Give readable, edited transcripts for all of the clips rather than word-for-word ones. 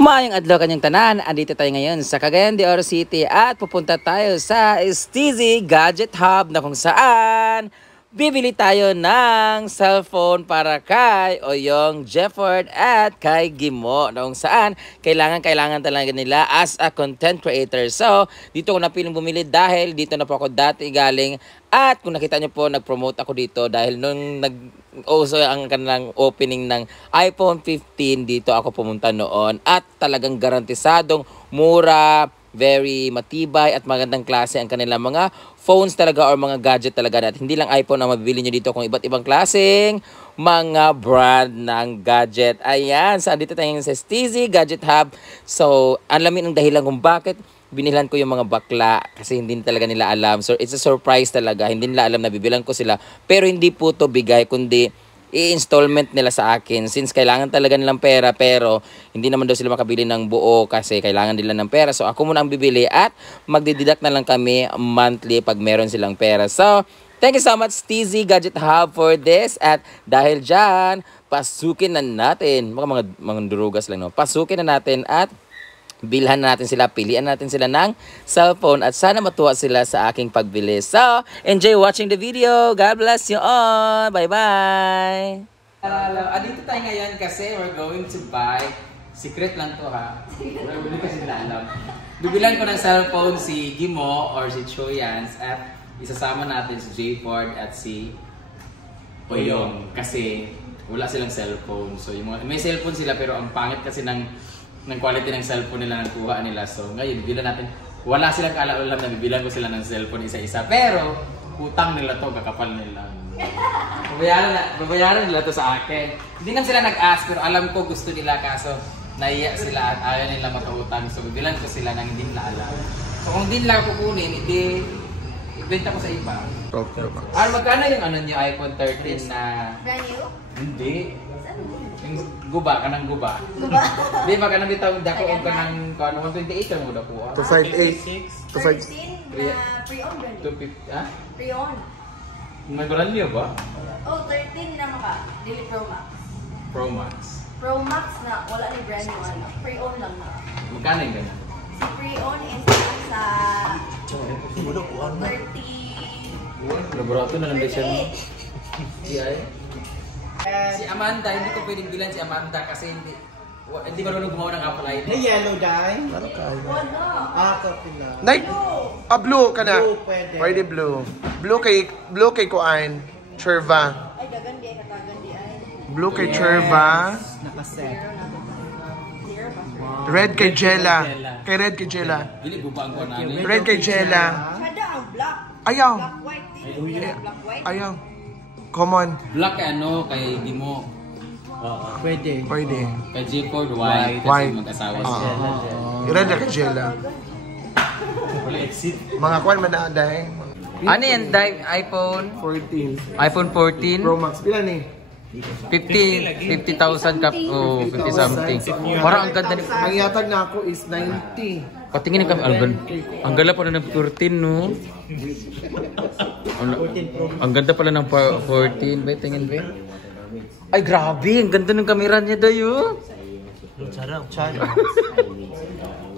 Maayong adlaw kanyang tanan, andito tayo ngayon sa Cagayan de Oro City at pupunta tayo sa Steezy Gadget Hub na kung saan bibili tayo ng cellphone para kay Oyong Jefford at kay Gimo na kung saan kailangan talaga nila as a content creator. So, dito ko napiling bumili dahil dito na po ako dati galing at kung nakita nyo po, nag-promote ako dito dahil nung nag-uso ang kanilang opening ng iPhone 15, dito ako pumunta noon at talagang garantisadong mura, very matibay at magandang klase ang kanilang mga phones talaga or mga gadget talaga. At hindi lang iPhone ang mabibili nyo dito kung iba't ibang klaseng mga brand ng gadget. Ayan, saan dito tayo sa Steezy Gadget Hub. So, alamin ang dahilan kung bakit binilan ko yung mga bakla kasi hindi talaga nila alam. So, it's a surprise talaga. Hindi nila alam na bibilan ko sila. Pero hindi po to bigay, kundi i-installment nila sa akin. Since kailangan talaga nilang pera, pero hindi naman daw sila makabili ng buo kasi kailangan nila ng pera. So, ako muna ang bibili at magdideduct na lang kami monthly pag meron silang pera. So, thank you so much Steezy Gadget Hub for this. At dahil dyan, pasukin na natin. Mga durugas lang, no? Pasukin na natin at bilhan natin sila, pilian natin sila ng cellphone at sana matuwa sila sa aking pagbili. So, enjoy watching the video. God bless you all. Bye-bye. Dito tayo ngayon kasi we're going to buy, secret lang to ha. Hindi kasi nila alam. Bibilan ko ng cellphone si Gimo or si Choyans at isasama natin si Jayford at si Oyong kasi wala silang cellphone. So, may cellphone sila pero ang pangit kasi ng quality ng cellphone nila, ng kuha nila. So ngayon, bibilan natin. Wala silang kala-alam na bibilan ko sila ng cellphone isa-isa. Pero, utang nila to, kakapal nila. Babayaran nila to sa akin. Hindi nga sila nag-ask, pero alam ko gusto nila kaso naiya sila at ayaw nila makautang. So bibilan ko sila nang hindi nila alam. So kung hindi nila kukunin, ibenta ko sa iba. Magkano yung niyo iPhone 13 na... Brand new? Hindi. Yung guba, kanang guba. Guba? Di ba kanang bitaw dako og kanang 128 ang muda ko. 258. 13 na pre-owned brand. 250, ha? Pre-owned. May brand new ba? Oh, 13 na maka. Dili Pro Max. Pro Max. Pro Max na wala ni brand new ano. Pre-owned lang na. Magkano yung ganyan? Si pre-owned is sa 30. Laborato na lang din siya. Si Amanda, hindi ko pwedeng bilan si Amanda kasi hindi marunong gumawa ng Apple ID. May yellow dye? Wala. Copy na. Night, blue ka na. Blue, pwede. Pwede blue. Blue kay Kuan. Cherva. Ay, gagandi ay katagandi ay. Blue kay Cherva. Nakaset. Red kay Jella. Kay Red kay Jella. Dili gubang ko na ni. Red kay Jella. Kada ang black. Ayaw. Black white. Black white. Ayaw. Common. Black kay kay Gimo. Pwede. Pwede. Kay Jayford white White. kasi mag-asawa sila. Red na kay Jella. Mga Kuan man na dahil. Ano yan, iPhone? 14. iPhone 14? Pro Max. Pila ni? 50,000 kap. Oh, 50 something. Parang ang ganda ni. Ang yatag na ako is 90. Patingin kami ang ganda pala ng 14 no. Ang ganda pala ng 14, ba tingin ba? Ay grabe, ang ganda ng kamera niya dayo.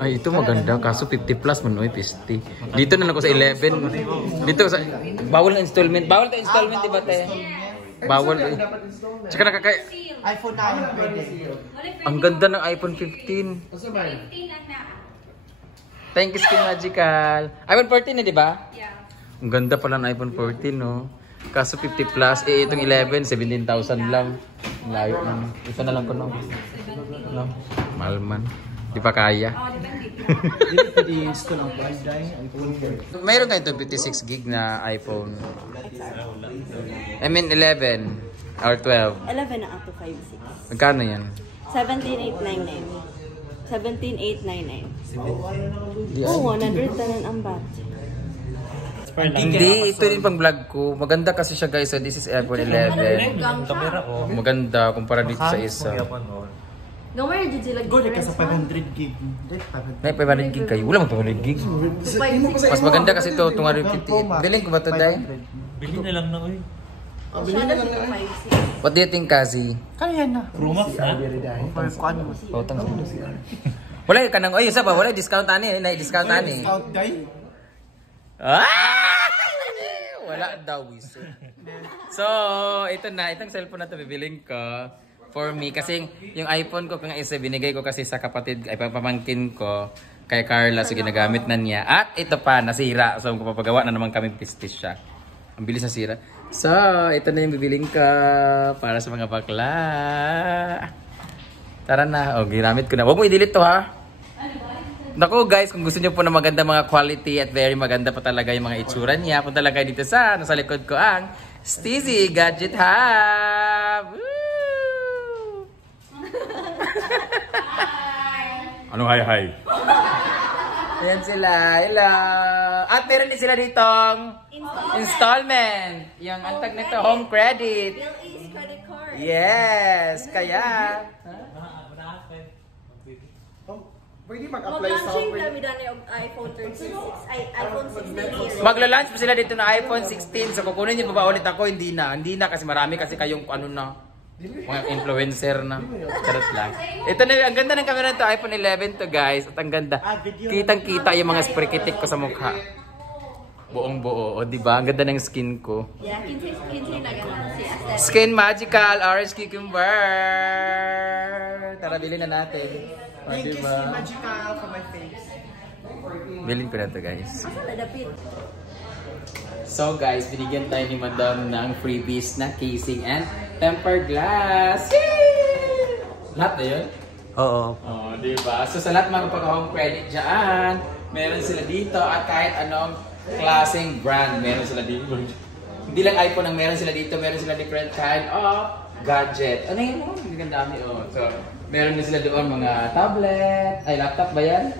Ay ito maganda kaso 50 plus man oy 50. Dito na lang ako sa 11. Dito sa bawal ng installment. Bawal ta installment di ba te? Bawal eh. Tsaka iPhone 9 pwede. ang ganda ng iPhone 15. Thank you, Skin Magical. iPhone 14 na, di ba? Yeah. Ang ganda pala ng iPhone 14, no? Kaso 50 plus. Eh, itong 11, 17,000 lang. Layo na. Ito na lang ko, no? No? Mahal man. Di pa kaya. Dili pwede install ang brand dye. Mayroon kayo ito 56 gig na iPhone. I mean 11 or 12. 11 na up to 5.6. Magkano yan? 17,899. 17,899. Oh, 100 tanan ang bat. Hindi, ito din pang vlog ko. Maganda kasi siya guys. So this is iPhone 11. Maganda kumpara dito sa isa. Gawin dyan sila Good ka sa 500 gig. May 500 gig kayo. Wala mo 500 gig. Mas maganda kasi ito, 250. Biling ko ba ito, Day? Bili na lang na, uy. Bili na lang na. What do you think, Kazi? Kaya na. Rumax na? Pautang sa wala ka nang, ay, isa ba? Wala discount ani, discount ani. Discount day. Ah! Wala daw wiso. So, ito na, itong cellphone na to bibiling ko for me kasi yung iPhone ko kung isa binigay ko kasi sa kapatid ay pamangkin ko kay Carla so ginagamit na niya. At ito pa nasira. So magpapagawa na naman kami pistis siya. Ang bilis nasira. So, ito na yung bibiling ko para sa mga bakla. Tara na. O, ginamit ko na. Huwag mo i-delete to ha. Naku guys, kung gusto niyo po na maganda mga quality at very maganda pa talaga yung mga itsura niya, punta lang kayo dito sa nasa likod ko ang Steezy Gadget Hub! Woo! Anong hi? Ayan sila, hello! At meron din sila ditong installment. Yung antag nito, home credit. PLE's credit card. Yes, kaya... Pwede mag-apply sa Mag-launching kami dani og iPhone 36, iPhone 16 years. Magla-launch pa sila dito na iPhone 16. So kukunin niyo pa ba ulit ako? Hindi na kasi marami kasi kayong ano na. Mga influencer na. Charot lang. Ito na, ang ganda ng camera nito, iPhone 11 to guys. At ang ganda. Kitang-kita yung mga sprikitik ko sa mukha. Buong buo. O diba? Ang ganda ng skin ko. Yeah, kinti na ganun si aesthetic. Skin Magical Orange Cucumber. Tara, bilhin na natin. O, Thank you, diba? Skin Magical, for my face. Bilhin ko na to guys. Asa na dapit? So guys, binigyan tayo ni Madam ng freebies na casing and tempered glass. Yay! Lahat na yun? Oo. Oh, diba? So sa lahat mga pagka-home credit dyan, meron sila dito at kahit anong klaseng brand, meron sila dito. Hindi lang iPhone ang meron sila dito, meron sila different kind of gadget. Ano yun? Ang dami. Oh. So, meron din sila doon mga tablet, ay laptop ba yan?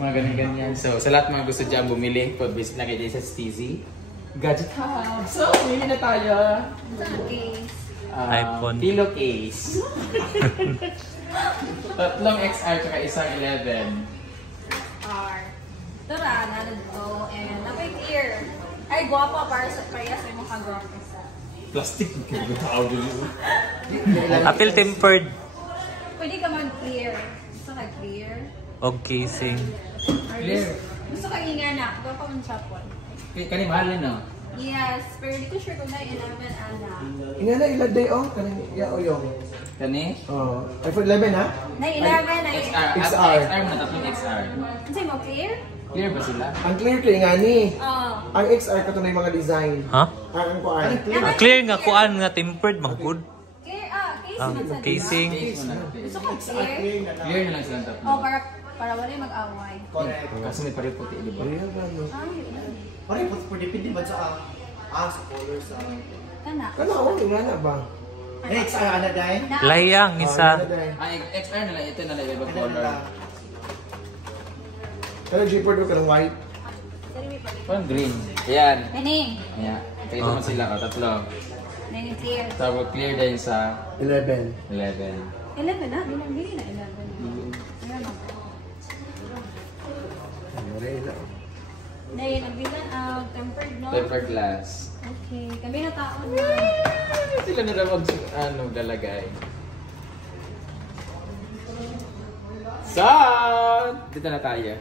Mga ganyan-ganyan. So, sa lahat mga gusto dyan bumili, visit na kayo sa Steezy Gadget Hub. So, bumili na tayo. Sa case. iPhone. Pillowcase. Tatlong XR tsaka isang 11. R. Tara, nanan to. And napay clear. Ay, guwapa para sa kaya sa mukha guwapa sa. Plastic. Tao dito. Apple tempered. Pwede ka man-clear. Gusto ka clear? Og casing. Clear. Gusto ka ingana. Guwapa man siya po. Kani mahal na no? Yes, pero di ko sure kung na 11 ana. Ina na ilan day oh, kaning ya oyong. Kani? Oh, iPhone 11 ha? Na 11 na XR. XR. XR mo na tatlong XR. Kasi mo clear? Clear ba sila? Ang clear kay nga ni. Oo. Ang XR ka to na yung mga design. Ha? Ang kuan. Ah, clear nga kuan nga tempered magkud. Clear, case Ah, man sa casing. Case mo na. Gusto ko clear? Clear na lang silang tatlo. Oh, para wala yung mag-away. Correct. Kasi may pare puti, di ba? Pare po depende ba sa sa color sa. Kana. Kana oh, nga na ba? XR ana dai. Layang isa. Ay, XR na lang. Ito na lang. Iba color. Kana G-Port ko kanang white. Parang green. Ayan. Nini. Ayan. Ito naman sila. Tatlo. Nini clear. Tapos clear din sa 11. 11. 11 na? Hindi na 11. Ayan na. Dahil nagbilan tempered, no? Tempered glass. Okay. Kami na taon na. Sila na lang lalagay. So, dito na tayo.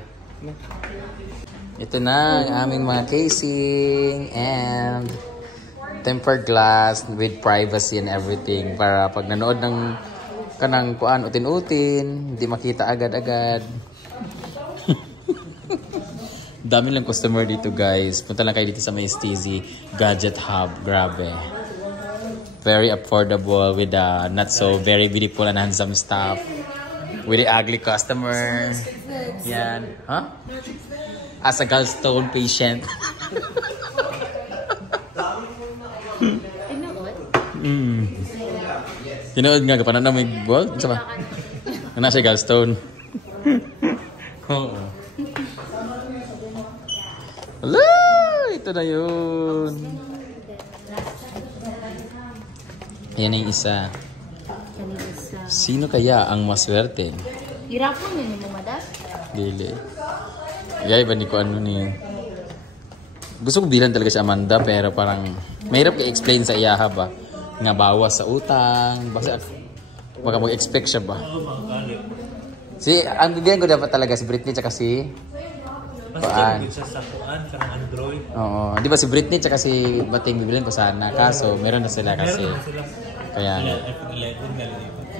Ito na ang aming mga casing and tempered glass with privacy and everything para pag nanood ng kanang kuan utin-utin, hindi makita agad-agad. Dami lang customer dito guys. Punta lang kayo dito sa may Steezy Gadget Hub. Grabe. Very affordable with not so very beautiful and handsome stuff. With the ugly customer. Yan. Huh? As a gallstone patient. Tinood nga kapanan na may ball. Isa ba? Nasa gallstone. Oo. Hello! Ito na yun. Ayan na yung isa. Sino kaya ang maswerte? Hirap mo nyo mo, madam? Dili. Gaya ba ni ko ano ni... Gusto ko bilan talaga si Amanda pero parang mahirap i-explain sa iyaha ba nga bawas sa utang basta baka mag-expect siya ba. Ang bibilan ko dapat talaga si Britney tsaka si Kuan. Siya sa kuan karang Android. Oo, di ba si Britney tsaka si Bating bibilan ko sana kaso meron na sila kasi kaya iPhone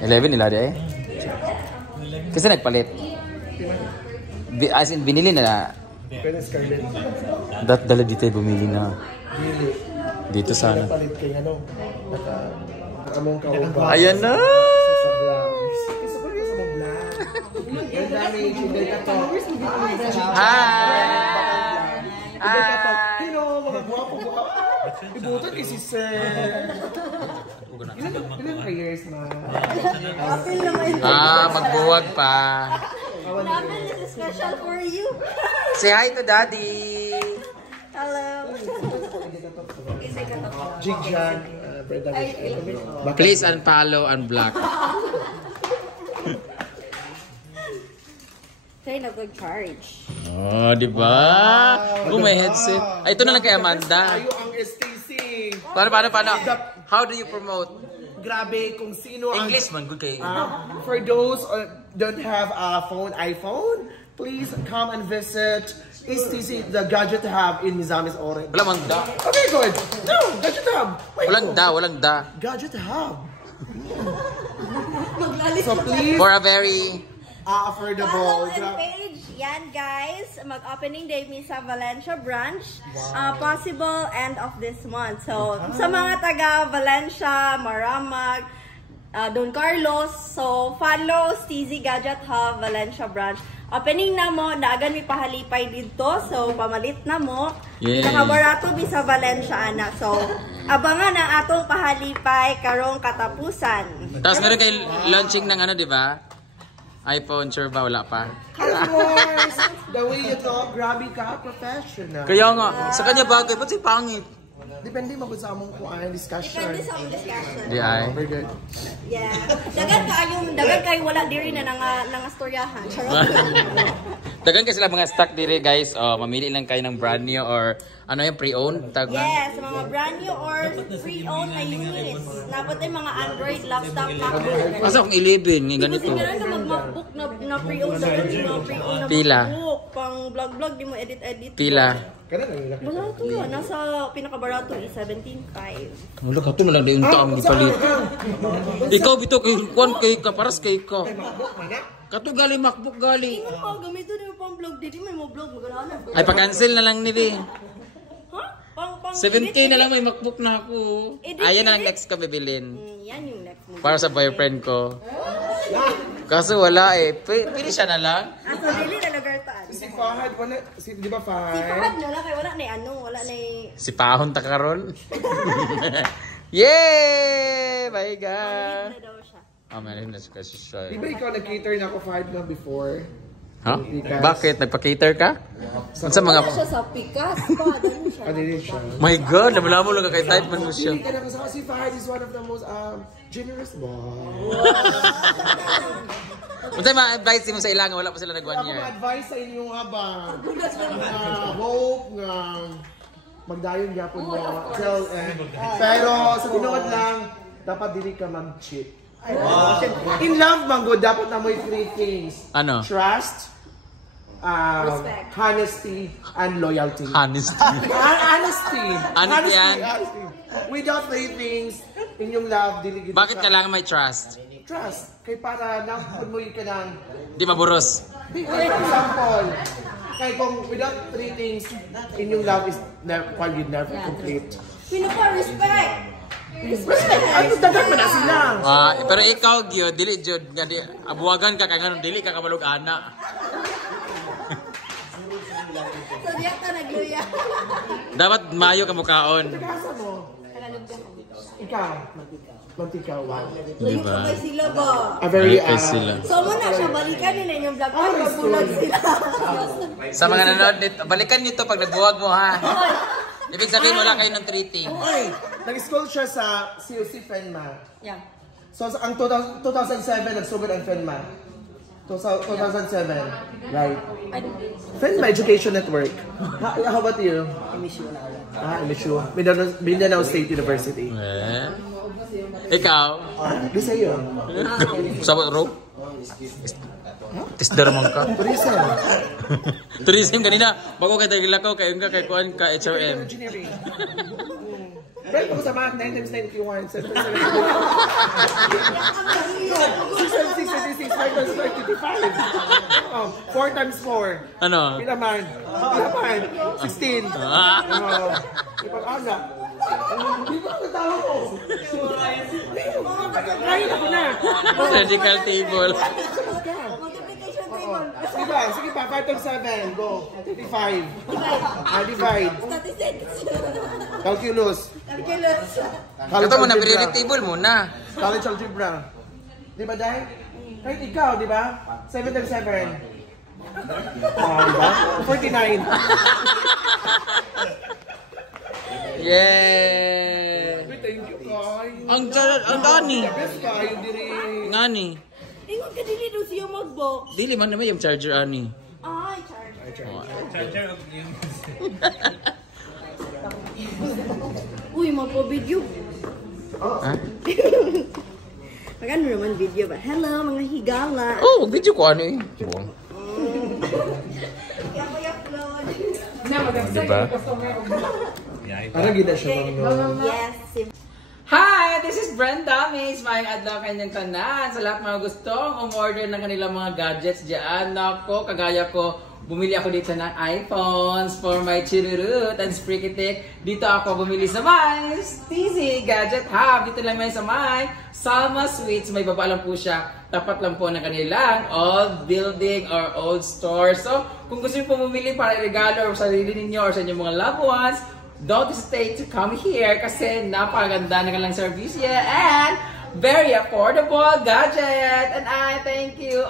11 na 11 nila di eh. Kasi nagpalit. As in binili na Pwede Scarlett. dala dito bumili na. Dili. Dito sana. Palit kay ano. Among kauban. Ayan na! Sa vlogs. Gusto ko rin sa mga vlog. Ang dami, hindi ka to. Hi! Hindi ka to. Hello, mga guwapo. Ibutan kay si Sir. Ilang years na? Magbuwag pa. Namin, this is special for you. Say hi to Daddy! Hello. Jig-jag. Brenda Please unfollow, unblock. Kaya nag-charge. Oh, di ba? Oh, may headset. Ay, ito na lang kay Amanda. Tayo ang STC. Paano? How do you promote? Grabe kung sino ang... English man, good kay. For those don't have a iPhone, please come and visit STC, the Gadget Hub in Mizamis Orange. Wala mang da. Okay, good. No, Gadget Hub. Wait, Walang da. Gadget Hub. So please, For a very... affordable. Follow and page. Yan guys, mag-opening day mi sa Valencia branch. Possible end of this month. So, sa mga taga Valencia, Maramag, Don Carlos, so follow Steezy Gadget Hub Valencia branch. Opening na mo, naagan mi pahalipay dito. So, pamalit na mo. Yes. Nakabarato mi sa Valencia, ana. So, abangan ang atong pahalipay karong katapusan. Tapos meron kay launching ng ano, di ba? iPhone, sure ba? Wala pa. Of course, the way you talk, grabe ka, professional. Kaya nga, sa kanya bagay, ba't si pangit? Depende mo kung sa among kuan discussion. Depende sa among discussion. Di ay. Very good. Yeah. Dagan kayo wala diri na nangastoryahan. Charot. Dagan kasi sila mga stock dire guys. Oh, mamili lang kayo ng brand new or ano yung pre-owned tag na. Yes, mga brand new or pre-owned na units. Napot yung mga Android laptop, MacBook. Asa kung 11 ng ganito. Kasi meron ka mag-MacBook na pre-owned na mga pre-owned na Pila. MacBook. Pang vlog-vlog, di mo edit-edit. Pila. Kana na nila. Barato yun. Nasa pinakabarato is 17.5. Wala ka to na lang di unta ang gipalit. Ikaw bito kay kuan kay kaparas kay ko. Kato gali MacBook gali. Tingnan mo, gamitin mo pang vlog. Di may mo vlog. Magalanan. Ay pa-cancel na lang ni Bi. Ha? Pang 17 na lang may MacBook na ako. Ayan na lang next ka bibilin. Yan yung next mo. Para sa boyfriend ko. Kaso wala eh. Pili siya na lang. Asa dili na lagartaan. Si Fahad, wala, di ba Si Fahad? Fahad na lang kay wala na wala na Si Pahon ta karon. Yay! My God. na daw siya. Oh, meron na siya. Di ba ikaw nag-cater na ako Fahad na before? Ha? Bakit? Nagpa-cater ka? Sa mga... Siya sa Pikas pa, dun siya. Ano din siya? My God! Lamula mo lang kay type man mo siya. Hindi ka na kasama. Si Fahad is one of the most generous boy. Unta ma-advise mo sa ilangan, wala pa sila nag 1 Ako year. ma-advise sa inyo habang hope nga magdayon gyapon mo. Pero sa tinuod lang, dapat dili ka mag-cheat. In love, Mango, dapat na mo'y 3 things. Ano? Trust, Respect. honesty, and loyalty. Honesty. Honesty. Honesty yan. Honesty. Without 3 things, inyong love, dili gid Bakit siya. kailangan may trust? Trust. Kay para napod mo yung kanang Di maburos. for example, kay kung without 3 things, inyong love is never complete. Sino pa? Respect! Ano dagat man na sila? Pero ikaw, Gyo, dili, Jod, nga di, abuwagan ka, kaya dili ka kamalog ana. So, diyan ka nagluya. Dapat mayo ka mukaon. Kasa mo? Ikaw. Magtikawan. Luyo pa ba sila ba? A very, Ay, sila. So, mo na siya, balikan nila yung vlog. Ay, magbulag sila. Sa mga nanonood nito, balikan nyo to pag nagbuwag mo, ha? Ibig sabihin, wala kayo ng 3 things. Oy, nag-school siya sa COC FENMA. Yeah. So, ang 2007, nagsugod ang FENMA. 2007. Right. Friend by Education Network. How about you? Emission na ako. MSU. Mindanao State University. Ikaw? Di sa'yo. Sabat ro? Tisdar man ka. Tourism. Tourism kanina. Bago ka tagila ko, kayo ka kay kuan ka HRM. Engineering. Right, ako sa math, 9 times 9 51. 7 times 7 6 times 6 5 times 5 55. 4 times 4. Ano? Pilaman. 16. Ipag-aga. Di ba ang tao ko? Kain ako na. Surgical table. Multiplication table. Sige pa, 5 times 7. Go. 35. Divide. Statistics. Calculus. Calculus. Ito muna, periodic table muna. College algebra. Di ba, Day? Kahit ikaw, di ba? 7 times 7. Di ba? 49. Yeah! Thank you, Kai. Ang gani. Best Kai, diri. Ngani. Ingon ka dili do siya mag-box. Dili man naman yung charger ani. Ay, charger. Charger of Uy, magpo-video. Ha? Magano naman video ba? Hello, mga higala. Oh, video ko ano eh. Kaya ko i-upload. Diba? Parang gina siya mga... Yes. Hi! This is Brenda. May ismayang adlaw kanyang tanan. Sa lahat mga gustong umorder ng kanilang mga gadgets dyan. Nako, kagaya ko, bumili ako dito ng iPhones for my chirurut and sprikitik. Dito ako bumili sa may Steezy Gadget Hub. Dito lang may sa may Salma Sweets. May baba lang po siya. Tapat lang po ng kanilang old building or old store. So, kung gusto niyo po bumili para regalo sa sarili ninyo or sa inyong mga loved ones, don't hesitate to come here kasi napakaganda ng kanilang servisya and very affordable gadget. And I thank you.